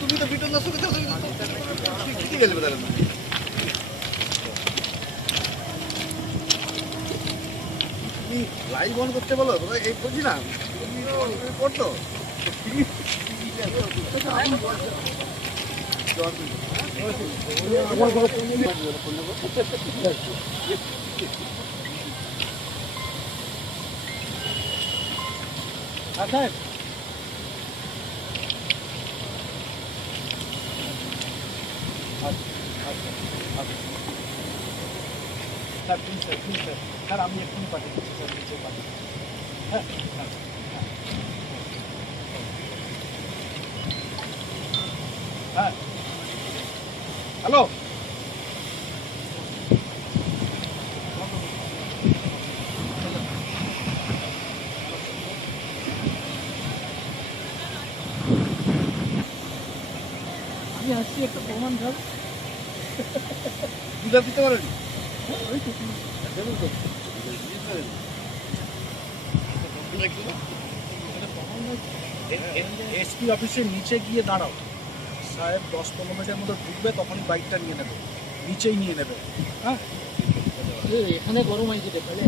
তুমি তো বিটন দাস ঠিকই গেলে তাহলে লাইভ অন করতে বলো তোমরা এই করছি না করতো আচ্ছা স্যার প্লিজ স্যার স্যার আমি এক্ষুনি পাঠিয়ে দিচ্ছি স্যার নিচে পাঠিয়ে হ্যাঁ হ্যাঁ হ্যালো আমি আসছি একটা প্রমাণ ধর দিদা দিতে পারেন এসপি অফিসের নিচে গিয়ে দাঁড়াও সাহেব 10-15 মিনিটের মধ্যে ঢুকবে তখনই বাইকটা নিয়ে নেবে নিচেই নিয়ে নেবে হ্যাঁ এখানে গরম আইছে তাহলে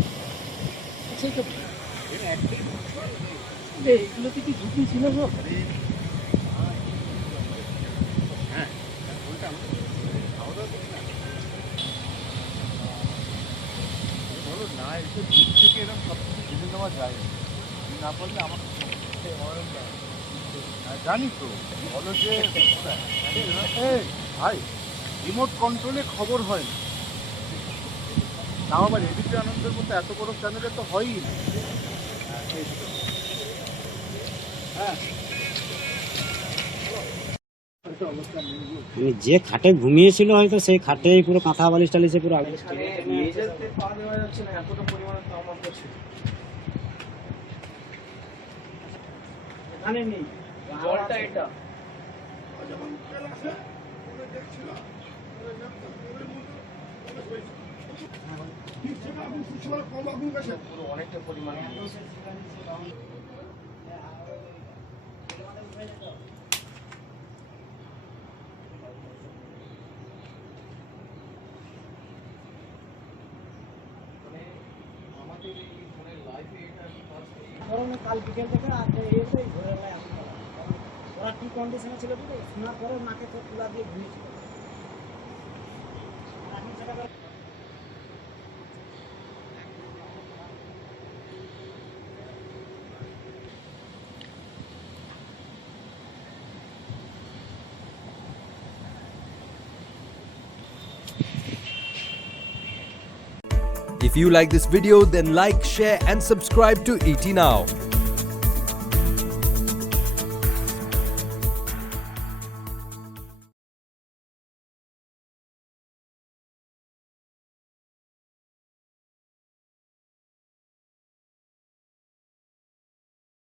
এগুলোতে কি ঝুঁকি ছিল সব না একটু দূর থেকে এরকম সব কিছু বুঝে দেওয়া যায় না বললে আমার জানি তো বলো যে ভাই রিমোট কন্ট্রোলে খবর হয় না তাও আবার এবিপি আনন্দের মতো এত বড় চ্যানেলে তো হয়ই না হ্যাঁ যে খাটে ঘুমিয়েছিল হয়তো সেই খাটেই পুরো কাঁথা বালিশ টালিশে পুরো জলটা এটা অনেকটা পরিমাণে কাল বিকেল থেকে ওরা কি কন্ডিশনে ছিল শোনার পরে মাকে তো তুলা দিয়ে ঘুরিয়েছিল If you like this video, then like, share and subscribe to ET Now.